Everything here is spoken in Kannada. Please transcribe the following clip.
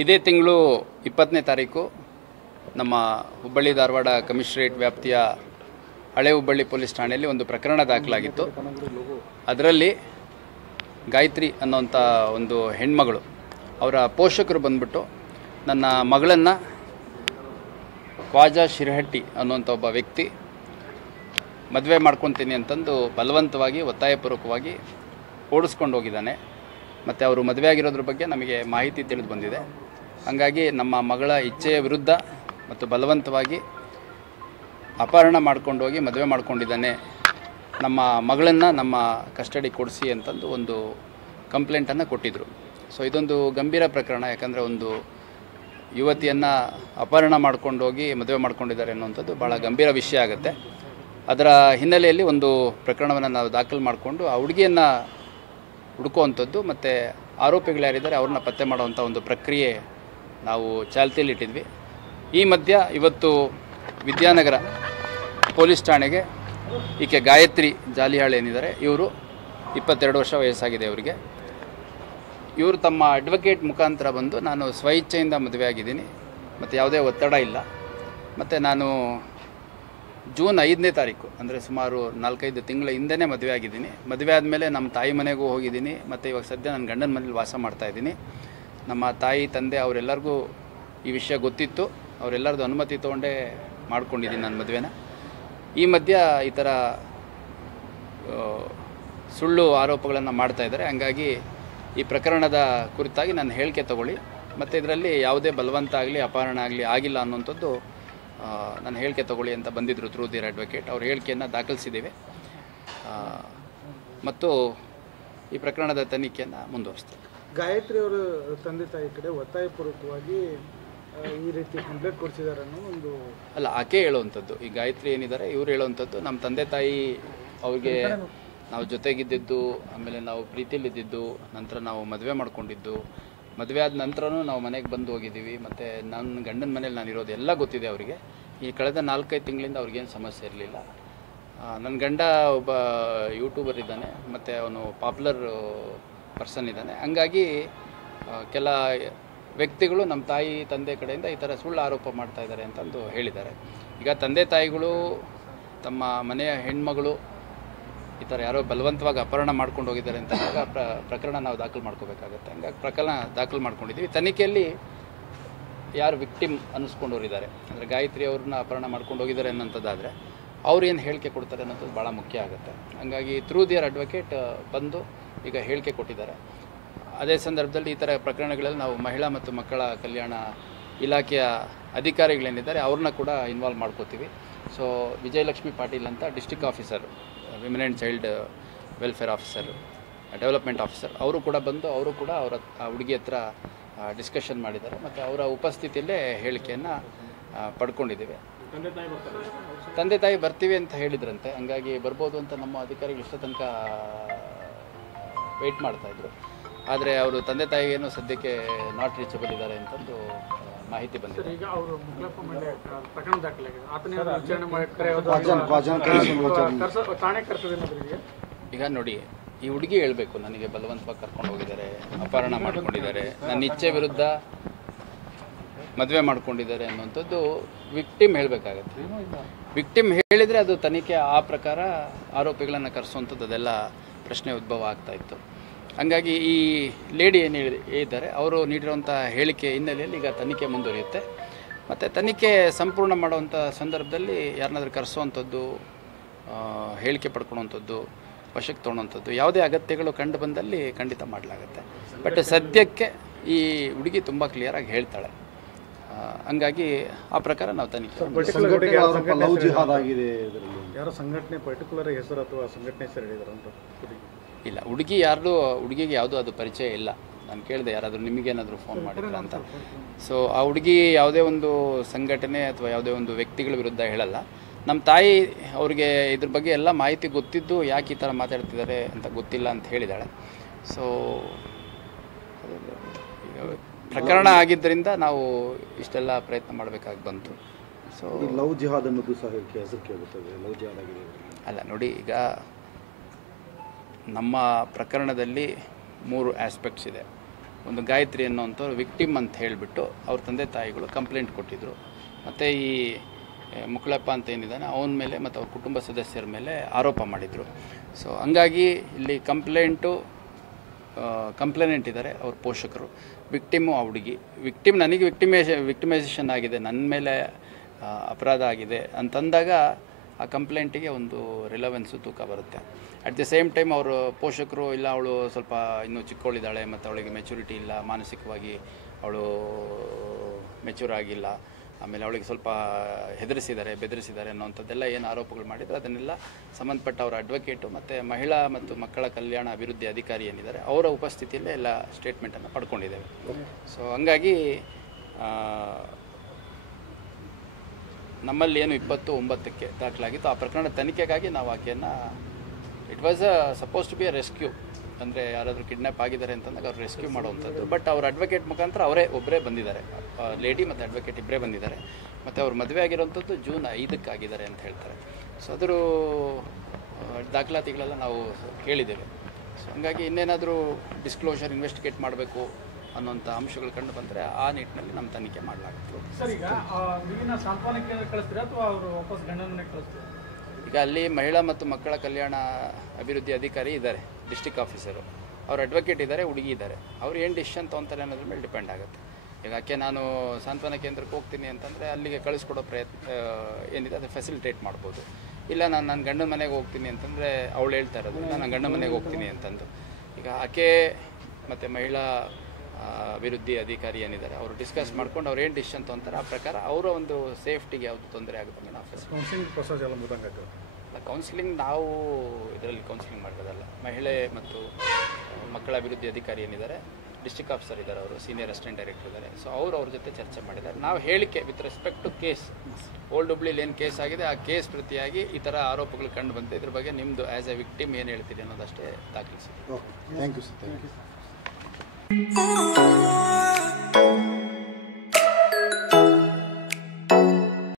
ಇದೇ ತಿಂಗಳು 20ನೇ ತಾರೀಕು ನಮ್ಮ ಹುಬ್ಬಳ್ಳಿ ಧಾರವಾಡ ಕಮಿಷನರೇಟ್ ವ್ಯಾಪ್ತಿಯ ಹಳೆ ಹುಬ್ಬಳ್ಳಿ ಪೊಲೀಸ್ ಠಾಣೆಯಲ್ಲಿ ಒಂದು ಪ್ರಕರಣ ದಾಖಲಾಗಿತ್ತು. ಅದರಲ್ಲಿ ಗಾಯತ್ರಿ ಅನ್ನೋಂಥ ಒಂದು ಹೆಣ್ಮಗಳು ಅವರ ಪೋಷಕರು ಬಂದ್ಬಿಟ್ಟು ನನ್ನ ಮಗಳನ್ನು ಖ್ವಾಜಾ ಶಿರಹಟ್ಟಿ ಅನ್ನೋಂಥ ಒಬ್ಬ ವ್ಯಕ್ತಿ ಮದುವೆ ಮಾಡ್ಕೊತೀನಿ ಅಂತಂದು ಬಲವಂತವಾಗಿ ಒತ್ತಾಯಪೂರ್ವಕವಾಗಿ ಓಡಿಸ್ಕೊಂಡು ಹೋಗಿದ್ದಾನೆ. ಮತ್ತು ಅವರು ಮದುವೆ ಆಗಿರೋದ್ರ ಬಗ್ಗೆ ನಮಗೆ ಮಾಹಿತಿ ತಿಳಿದು ಬಂದಿದೆ. ಹಾಗಾಗಿ ನಮ್ಮ ಮಗಳ ಇಚ್ಛೆಯ ವಿರುದ್ಧ ಮತ್ತು ಬಲವಂತವಾಗಿ ಅಪಹರಣ ಮಾಡ್ಕೊಂಡು ಹೋಗಿ ಮದುವೆ ಮಾಡ್ಕೊಂಡಿದ್ದಾನೆ, ನಮ್ಮ ಮಗಳನ್ನು ನಮ್ಮ ಕಸ್ಟಡಿ ಕೊಡಿಸಿ ಅಂತಂದು ಒಂದು ಕಂಪ್ಲೇಂಟನ್ನು ಕೊಟ್ಟಿದ್ದರು. ಸೊ ಇದೊಂದು ಗಂಭೀರ ಪ್ರಕರಣ. ಯಾಕಂದರೆ ಒಂದು ಯುವತಿಯನ್ನು ಅಪಹರಣ ಮಾಡ್ಕೊಂಡು ಹೋಗಿ ಮದುವೆ ಮಾಡ್ಕೊಂಡಿದ್ದಾರೆ ಅನ್ನುವಂಥದ್ದು ಭಾಳ ಗಂಭೀರ ವಿಷಯ ಆಗುತ್ತೆ. ಅದರ ಹಿನ್ನೆಲೆಯಲ್ಲಿ ಒಂದು ಪ್ರಕರಣವನ್ನು ನಾವು ದಾಖಲು ಮಾಡಿಕೊಂಡು ಆ ಹುಡುಗಿಯನ್ನು ಹುಡುಕುವಂಥದ್ದು ಮತ್ತು ಆರೋಪಿಗಳು ಯಾರಿದ್ದಾರೆ ಅವ್ರನ್ನ ಪತ್ತೆ ಮಾಡುವಂಥ ಒಂದು ಪ್ರಕ್ರಿಯೆ ನಾವು ಚಾಲ್ತಿಯಲ್ಲಿಟ್ಟಿದ್ವಿ. ಈ ಮಧ್ಯ ಇವತ್ತು ವಿದ್ಯಾನಗರ ಪೊಲೀಸ್ ಠಾಣೆಗೆ ಈಕೆ ಗಾಯತ್ರಿ ಜಾಲಿಹಾಳ್ ಏನಿದ್ದಾರೆ, ಇವರು 22 ವರ್ಷ ವಯಸ್ಸಾಗಿದೆ ಇವರಿಗೆ. ಇವರು ತಮ್ಮ ಅಡ್ವೊಕೇಟ್ ಮುಖಾಂತರ ಬಂದು ನಾನು ಸ್ವಇಚ್ಛೆಯಿಂದ ಮದುವೆ ಆಗಿದ್ದೀನಿ ಮತ್ತು ಯಾವುದೇ ಒತ್ತಡ ಇಲ್ಲ, ಮತ್ತು ನಾನು ಜೂನ್ 5ನೇ ತಾರೀಕು ಅಂದರೆ ಸುಮಾರು 4-5 ತಿಂಗಳ ಹಿಂದೆಯೇ ಮದುವೆ ಆಗಿದ್ದೀನಿ. ಮದುವೆ ಆದಮೇಲೆ ನಮ್ಮ ತಾಯಿ ಮನೆಗೂ ಹೋಗಿದ್ದೀನಿ ಮತ್ತು ಇವಾಗ ಸದ್ಯ ನನ್ನ ಗಂಡನ ಮನೇಲಿ ವಾಸ ಮಾಡ್ತಾಯಿದ್ದೀನಿ. ನಮ್ಮ ತಾಯಿ ತಂದೆ ಅವರೆಲ್ಲರಿಗೂ ಈ ವಿಷಯ ಗೊತ್ತಿತ್ತು, ಅವರೆಲ್ಲರದ್ದು ಅನುಮತಿ ತೊಗೊಂಡೇ ಮಾಡ್ಕೊಂಡಿದ್ದೀನಿ ನಾನು ಮದುವೆನ. ಈ ಮಧ್ಯ ಈ ಥರ ಸುಳ್ಳು ಆರೋಪಗಳನ್ನು ಮಾಡ್ತಾಯಿದ್ದಾರೆ. ಹಂಗಾಗಿ ಈ ಪ್ರಕರಣದ ಕುರಿತಾಗಿ ನಾನು ಹೇಳಿಕೆ ತಗೊಳ್ಳಿ ಮತ್ತು ಇದರಲ್ಲಿ ಯಾವುದೇ ಬಲವಂತ ಆಗಲಿ ಅಪಹರಣ ಆಗಲಿ ಆಗಿಲ್ಲ ಅನ್ನುವಂಥದ್ದು ನಾನು ಹೇಳಿಕೆ ತಗೊಳ್ಳಿ ಅಂತ ಬಂದಿದ್ದರು ಥ್ರೂ ದಿಯರ್ ಅಡ್ವೊಕೇಟ್. ಅವ್ರ ಹೇಳಿಕೆಯನ್ನು ದಾಖಲಿಸಿದ್ದೇವೆ ಮತ್ತು ಈ ಪ್ರಕರಣದ ತನಿಖೆಯನ್ನು ಮುಂದುವರಿಸ್ತೀವಿ. ಗಾಯತ್ರಿ ಅವರ ತಂದೆ ತಾಯಿ ಕಡೆ ಒತ್ತಾಯಪೂರ್ವಕವಾಗಿ ಈ ರೀತಿ ಕಂಪ್ಲೇಂಟ್ ಕೊಡಿಸಿದ್ದಾರೆ ಅನ್ನೋ ಒಂದು ಅಲ್ಲ, ಆಕೆ ಹೇಳುವಂಥದ್ದು. ಈ ಗಾಯತ್ರಿ ಏನಿದ್ದಾರೆ ಇವ್ರು ಹೇಳುವಂಥದ್ದು, ನಮ್ಮ ತಂದೆ ತಾಯಿ ಅವ್ರಿಗೆ ನಾವು ಜೊತೆಗಿದ್ದಿದ್ದು, ಆಮೇಲೆ ನಾವು ಪ್ರೀತಿಯಲ್ಲಿದ್ದಿದ್ದು, ನಂತರ ನಾವು ಮದುವೆ ಮಾಡ್ಕೊಂಡಿದ್ದು, ಮದುವೆ ಆದ ನಂತರನೂ ನಾವು ಮನೆಗೆ ಬಂದು ಹೋಗಿದ್ದೀವಿ ಮತ್ತು ನನ್ನ ಗಂಡನ ಮನೇಲಿ ನಾನು ಇರೋದು ಎಲ್ಲ ಗೊತ್ತಿದೆ ಅವರಿಗೆ. ಈ ಕಳೆದ 4-5 ತಿಂಗಳಿಂದ ಅವ್ರಿಗೇನು ಸಮಸ್ಯೆ ಇರಲಿಲ್ಲ. ನನ್ನ ಗಂಡ ಒಬ್ಬ ಯೂಟ್ಯೂಬರ್ ಇದ್ದಾನೆ ಮತ್ತು ಅವನು ಪಾಪ್ಯುಲರ್ ಪರ್ಸನ್ ಇದ್ದಾನೆ. ಹಂಗಾಗಿ ಕೆಲ ವ್ಯಕ್ತಿಗಳು ನಮ್ಮ ತಾಯಿ ತಂದೆ ಕಡೆಯಿಂದ ಈ ಥರ ಸುಳ್ಳು ಆರೋಪ ಮಾಡ್ತಾ ಇದ್ದಾರೆ ಅಂತಂದು ಹೇಳಿದ್ದಾರೆ. ಈಗ ತಂದೆ ತಾಯಿಗಳು ತಮ್ಮ ಮನೆಯ ಹೆಣ್ಮಗಳು ಈ ಥರ ಯಾರೋ ಬಲವಂತವಾಗಿ ಅಪಹರಣ ಮಾಡ್ಕೊಂಡು ಹೋಗಿದ್ದಾರೆ ಅಂತ ಪ್ರಕರಣ ನಾವು ದಾಖಲು ಮಾಡ್ಕೋಬೇಕಾಗತ್ತೆ. ಹಂಗಾಗಿ ಪ್ರಕರಣ ದಾಖಲು ಮಾಡ್ಕೊಂಡಿದ್ದೀವಿ. ತನಿಖೆಯಲ್ಲಿ ಯಾರು ವಿಕ್ಟಿಮ್ ಅನ್ನಿಸ್ಕೊಂಡವರಿದ್ದಾರೆ, ಅಂದರೆ ಗಾಯತ್ರಿ ಅವ್ರನ್ನ ಅಪಹರಣ ಮಾಡ್ಕೊಂಡು ಹೋಗಿದ್ದಾರೆ ಅನ್ನೋಂಥದ್ದಾದರೆ ಅವ್ರು ಏನು ಹೇಳಿಕೆ ಕೊಡ್ತಾರೆ ಅನ್ನೋಂಥದ್ದು ಭಾಳ ಮುಖ್ಯ ಆಗುತ್ತೆ. ಹಂಗಾಗಿ ಥ್ರೂ ದಿಯರ್ ಅಡ್ವೊಕೇಟ್ ಬಂದು ಈಗ ಹೇಳಿಕೆ ಕೊಟ್ಟಿದ್ದಾರೆ. ಅದೇ ಸಂದರ್ಭದಲ್ಲಿ ಈ ಥರ ಪ್ರಕರಣಗಳಲ್ಲಿ ನಾವು ಮಹಿಳಾ ಮತ್ತು ಮಕ್ಕಳ ಕಲ್ಯಾಣ ಇಲಾಖೆಯ ಅಧಿಕಾರಿಗಳೇನಿದ್ದಾರೆ ಅವ್ರನ್ನ ಕೂಡ ಇನ್ವಾಲ್ವ್ ಮಾಡ್ಕೋತೀವಿ. ಸೊ ವಿಜಯಲಕ್ಷ್ಮಿ ಪಾಟೀಲ್ ಅಂತ district officer, women and child welfare officer, development officer, ಅವರು ಕೂಡ ಬಂದು ಅವರು ಕೂಡ ಅವರ ಆ ಹುಡುಗಿ ಹತ್ರ ಡಿಸ್ಕಷನ್ ಮಾಡಿದ್ದಾರೆ ಮತ್ತು ಅವರ ಉಪಸ್ಥಿತಿಯಲ್ಲೇ ಹೇಳಿಕೆಯನ್ನು ಪಡ್ಕೊಂಡಿದ್ದೇವೆ. ತಂದೆ ತಾಯಿ ಬರ್ತೀವಿ ಅಂತ ಹೇಳಿದ್ರಂತೆ, ಹಂಗಾಗಿ ಬರ್ಬೋದು ಅಂತ ನಮ್ಮ ಅಧಿಕಾರಿಗಳು ಇಷ್ಟ ತನಕ ವೆಯ್ಟ್ ಮಾಡ್ತಾಯಿದ್ರು. ಆದರೆ ಅವರು ತಂದೆ ತಾಯಿಗೇನು ಸದ್ಯಕ್ಕೆ ನಾಟ್ ರೀಚಬಲ್ ಇದ್ದಾರೆ ಅಂತಂದು ಮಾಹಿತಿ ಬಂದಿದೆ. ಈಗ ಅವರು ಪ್ರಕರಣ ದಾಖಲಾಗಿದೆ, ಈಗ ನೋಡಿ, ಈ ಹುಡುಗಿ ಹೇಳಬೇಕು ನನಗೆ ಬಲವಂತವಾಗಿ ಕರ್ಕೊಂಡು ಹೋಗಿದ್ದಾರೆ, ಅಪಹರಣ ಮಾಡ್ಕೊಂಡಿದ್ದಾರೆ, ನನ್ನ ಇಚ್ಛೆ ವಿರುದ್ಧ ಮದುವೆ ಮಾಡ್ಕೊಂಡಿದ್ದಾರೆ ಅನ್ನುವಂಥದ್ದು ವಿಕ್ಟಿಮ್ ಹೇಳಬೇಕಾಗತ್ತೆ. ವಿಕ್ಟಿಮ್ ಹೇಳಿದರೆ ಅದು ತನಿಖೆ ಆ ಪ್ರಕಾರ ಆರೋಪಿಗಳನ್ನು ಕರೆಸುವಂಥದ್ದು ಅದೆಲ್ಲ ಪ್ರಶ್ನೆ ಉದ್ಭವ ಆಗ್ತಾಯಿತ್ತು. ಹಂಗಾಗಿ ಈ ಲೇಡಿ ಏನು ಹೇಳಿದ್ದಾರೆ ಅವರು ನೀಡಿರುವಂಥ ಹೇಳಿಕೆ ಹಿನ್ನೆಲೆಯಲ್ಲಿ ಈಗ ತನಿಖೆ ಮುಂದುವರಿಯುತ್ತೆ ಮತ್ತು ತನಿಖೆ ಸಂಪೂರ್ಣ ಮಾಡುವಂಥ ಸಂದರ್ಭದಲ್ಲಿ ಯಾರನ್ನಾದ್ರೂ ಕರೆಸುವಂಥದ್ದು, ಹೇಳಿಕೆ ಪಡ್ಕೊಳ್ಳುವಂಥದ್ದು, ವಶಕ್ಕೆ ತೊಗೊಳ್ಳೋವಂಥದ್ದು ಯಾವುದೇ ಅಗತ್ಯಗಳು ಕಂಡು ಬಂದಲ್ಲಿ ಖಂಡಿತ ಮಾಡಲಾಗುತ್ತೆ. ಬಟ್ ಸದ್ಯಕ್ಕೆ ಈ ಹುಡುಗಿ ತುಂಬ ಕ್ಲಿಯರಾಗಿ ಹೇಳ್ತಾಳೆ. ಹಂಗಾಗಿ ಆ ಪ್ರಕಾರ ನಾವು ತನಿಖೆ ಯಾರೋ ಸಂಘಟನೆ ಪರ್ಟಿಕ್ಯುಲರ್ ಹೆಸರು ಅಥವಾ ಸಂಘಟನೆ ಹೆಸರು ಹೇಳಿದಾರೆ ಅಂತ ಇಲ್ಲ. ಹುಡುಗಿಗೆ ಯಾವುದೂ ಅದು ಪರಿಚಯ ಇಲ್ಲ. ನಾನು ಕೇಳಿದೆ ಯಾರಾದರೂ ನಿಮಗೇನಾದರೂ ಫೋನ್ ಮಾಡಿದ್ರ ಅಂತ. ಸೊ ಆ ಹುಡುಗಿ ಯಾವುದೇ ಒಂದು ಸಂಘಟನೆ ಅಥವಾ ಯಾವುದೇ ಒಂದು ವ್ಯಕ್ತಿಗಳ ವಿರುದ್ಧ ಹೇಳಲ್ಲ. ನಮ್ಮ ತಾಯಿ ಅವ್ರಿಗೆ ಇದ್ರ ಬಗ್ಗೆ ಎಲ್ಲ ಮಾಹಿತಿ ಗೊತ್ತಿದ್ದು ಯಾಕೆ ಈ ಥರ ಮಾತಾಡ್ತಿದ್ದಾರೆ ಅಂತ ಗೊತ್ತಿಲ್ಲ ಅಂತ ಹೇಳಿದ್ದಾಳೆ. ಸೊ ಪ್ರಕರಣ ಆಗಿದ್ದರಿಂದ ನಾವು ಇಷ್ಟೆಲ್ಲ ಪ್ರಯತ್ನ ಮಾಡಬೇಕಾಗಿ ಬಂತು. ಸೊ ಲವ್ ಜಿಹಾದ್ ಅನ್ನೋದು ಸಹ ಹೆಸರು ಕೇಳುತ್ತದೆ. ಲವ್ ಜಿಹಾದ್ ಆಗಿದೆ ಅಲ್ಲ ನೋಡಿ, ಈಗ ನಮ್ಮ ಪ್ರಕರಣದಲ್ಲಿ 3 ಆಸ್ಪೆಕ್ಟ್ಸ್ ಇದೆ. ಒಂದು ಗಾಯತ್ರಿ ಅನ್ನೋಂಥವ್ರು ವಿಕ್ಟಿಮ್ ಅಂತ ಹೇಳಿಬಿಟ್ಟು ಅವ್ರ ತಂದೆ ತಾಯಿಗಳು ಕಂಪ್ಲೇಂಟ್ ಕೊಟ್ಟಿದ್ದರು. ಮತ್ತು ಈ ಮುಕ್ಕಳಪ್ಪ ಅಂತ ಏನಿದ್ದಾನೆ ಅವನ ಮೇಲೆ ಮತ್ತು ಅವ್ರ ಕುಟುಂಬ ಸದಸ್ಯರ ಮೇಲೆ ಆರೋಪ ಮಾಡಿದರು. ಸೊ ಹಂಗಾಗಿ ಇಲ್ಲಿ ಕಂಪ್ಲೇನೆಂಟ್ ಇದ್ದಾರೆ ಅವ್ರ ಪೋಷಕರು, ವಿಕ್ಟಿಮು ಆ ಹುಡುಗಿ. ನನಗೆ ವಿಕ್ಟಿಮೈಸೇಷನ್ ಆಗಿದೆ, ನನ್ನ ಮೇಲೆ ಅಪರಾಧ ಆಗಿದೆ ಅಂತಂದಾಗ ಆ ಕಂಪ್ಲೇಂಟಿಗೆ ಒಂದು ರಿಲೆವೆನ್ಸು ತೂಕ ಬರುತ್ತೆ. ಅಟ್ ದಿ ಸೇಮ್ ಟೈಮ್ ಅವರು ಪೋಷಕರು ಇಲ್ಲ ಅವಳು ಸ್ವಲ್ಪ ಇನ್ನೂ ಚಿಕ್ಕವಳಿದ್ದಾಳೆ ಮತ್ತು ಅವಳಿಗೆ ಮೆಚುರಿಟಿ ಇಲ್ಲ, ಮಾನಸಿಕವಾಗಿ ಅವಳು ಮೆಚೂರ್ ಆಗಿಲ್ಲ, ಆಮೇಲೆ ಅವಳಿಗೆ ಸ್ವಲ್ಪ ಬೆದರಿಸಿದ್ದಾರೆ ಅನ್ನೋಂಥದ್ದೆಲ್ಲ ಏನು ಆರೋಪಗಳು ಮಾಡಿದರೆ ಅದನ್ನೆಲ್ಲ ಸಂಬಂಧಪಟ್ಟ ಅವರ ಅಡ್ವೊಕೇಟು ಮತ್ತು ಮಹಿಳಾ ಮತ್ತು ಮಕ್ಕಳ ಕಲ್ಯಾಣ ಅಭಿವೃದ್ಧಿ ಅಧಿಕಾರಿ ಏನಿದ್ದಾರೆ ಅವರ ಉಪಸ್ಥಿತಿಯಲ್ಲೇ ಎಲ್ಲ ಸ್ಟೇಟ್ಮೆಂಟನ್ನು ಪಡ್ಕೊಂಡಿದ್ದೇವೆ. ಸೊ ಹಂಗಾಗಿ ನಮ್ಮಲ್ಲಿ ಏನು 29ಕ್ಕೆ ದಾಖಲಾಗಿತ್ತು ಆ ಪ್ರಕರಣದ ತನಿಖೆಗಾಗಿ ನಾವು ಆಕೆಯನ್ನು it was supposed to be a rescue, ಅಂದರೆ ಯಾರಾದರೂ ಕಿಡ್ನ್ಯಾಪ್ ಆಗಿದ್ದಾರೆ ಅಂತಂದಾಗ ಅವ್ರು ರೆಸ್ಕ್ಯೂ ಮಾಡುವಂಥದ್ದು. ಬಟ್ ಅವ್ರ ಅಡ್ವೊಕೇಟ್ ಮುಖಾಂತರ ಒಬ್ಬರೇ ಬಂದಿದ್ದಾರೆ, ಲೇಡಿ ಮತ್ತು ಅಡ್ವೊಕೇಟ್ ಇಬ್ಬರೇ ಬಂದಿದ್ದಾರೆ. ಮತ್ತು ಅವ್ರ ಮದುವೆ ಆಗಿರೋಂಥದ್ದು ಜೂನ್ 5ಕ್ಕೆ ಆಗಿದ್ದಾರೆ ಅಂತ ಹೇಳ್ತಾರೆ. ಸೊ ಅದರ ದಾಖಲಾತಿಗಳೆಲ್ಲ ನಾವು ಕೇಳಿದ್ದೇವೆ. ಸೊ ಹಂಗಾಗಿ ಇನ್ನೇನಾದರೂ ಡಿಸ್ಕ್ಲೋಷರ್ ಇನ್ವೆಸ್ಟಿಗೇಟ್ ಮಾಡಬೇಕು ಅನ್ನೋಂಥ ಅಂಶಗಳು ಕಂಡು ಬಂದರೆ ಆ ನಿಟ್ಟಿನಲ್ಲಿ ನಮ್ಮ ತನಿಖೆ ಮಾಡಲಾಗುತ್ತೆ. ಸರ್, ಈಗ ಸಾಂತ್ವನ ಕೇಂದ್ರ ಕಳಿಸ್ತೀರಾ ಅಥವಾ ಅವರು ವಾಪಸ್ ಗಂಡನ ಮನೆಗೆ ಕಳಿಸ್ತೀರಾ? ಈಗ ಅಲ್ಲಿ ಮಹಿಳಾ ಮತ್ತು ಮಕ್ಕಳ ಕಲ್ಯಾಣ ಅಭಿವೃದ್ಧಿ ಅಧಿಕಾರಿ ಇದ್ದಾರೆ, ಡಿಸ್ಟಿಕ್ ಆಫೀಸರು, ಅವ್ರ ಅಡ್ವೊಕೇಟ್ ಇದ್ದಾರೆ, ಹುಡುಗಿ ಇದ್ದಾರೆ. ಅವ್ರು ಏನು ಡಿಸಿಷನ್ ತೊಗೊತಾರೆ ಅನ್ನೋದ್ರ ಮೇಲೆ ಡಿಪೆಂಡ್ ಆಗುತ್ತೆ. ಈಗ ಆಕೆ ನಾನು ಸಾಂತ್ವನ ಕೇಂದ್ರಕ್ಕೆ ಹೋಗ್ತೀನಿ ಅಂತಂದರೆ ಅಲ್ಲಿಗೆ ಕಳಿಸ್ಕೊಡೋ ಪ್ರಯತ್ನ ಏನಿದೆ ಅದು ಫೆಸಿಲಿಟೇಟ್ ಮಾಡ್ಬೋದು. ಇಲ್ಲ ನಾನು ನನ್ನ ಗಂಡನ ಮನೆಗೆ ಹೋಗ್ತೀನಿ ಅಂತಂದರೆ ಅವಳು ಹೇಳ್ತಾ ಇರೋದು ನಾನು ನನ್ನ ಗಂಡನ ಮನೆಗೆ ಹೋಗ್ತೀನಿ ಅಂತಂದು. ಈಗ ಆಕೆ ಮತ್ತು ಮಹಿಳಾ ಅಭಿವೃದ್ಧಿ ಅಧಿಕಾರಿ ಏನಿದ್ದಾರೆ ಅವರು ಡಿಸ್ಕಸ್ ಮಾಡ್ಕೊಂಡು ಅವ್ರು ಏನು ಡಿಸಿಷನ್ ತೊಗೊತಾರೆ ಆ ಪ್ರಕಾರ ಅವರ ಒಂದು ಸೇಫ್ಟಿಗೆ ಯಾವುದು ತೊಂದರೆ ಆಗುತ್ತೆ ನಾವು ಕೌನ್ಸಿಲಿಂಗ್ ನಾವು ಇದರಲ್ಲಿ ಕೌನ್ಸಿಲಿಂಗ್ ಮಾಡೋದಲ್ಲ. ಮಹಿಳೆ ಮತ್ತು ಮಕ್ಕಳ ಅಭಿವೃದ್ಧಿ ಅಧಿಕಾರಿ ಏನಿದ್ದಾರೆ ಡಿಸ್ಟಿಕ್ ಆಫೀಸರ್ ಇದ್ದಾರೆ, ಅವರು ಸೀನಿಯರ್ ಅಸಿಸ್ಟೆಂಟ್ ಡೈರೆಕ್ಟರ್ ಇದ್ದಾರೆ. ಸೊ ಅವ್ರ ಜೊತೆ ಚರ್ಚೆ ಮಾಡಿದ್ದಾರೆ. ನಾವು ಹೇಳಿಕೆ with respect to case old ಹುಬ್ಳಿಲಿ ಏನು ಕೇಸ್ ಆಗಿದೆ ಆ ಕೇಸ್ ಪ್ರತಿಯಾಗಿ ಈ ಥರ ಆರೋಪಗಳು ಕಂಡು ಬಂದಿದೆ. ಇದ್ರ ಬಗ್ಗೆ ನಿಮ್ಮದು ಆ್ಯಸ್ ಎ ವಿಕ್ಟಿಮ್ ಏನು ಹೇಳ್ತೀರಿ ಅನ್ನೋದಷ್ಟೇ ದಾಖಲಿಸಿ. Thank you sir.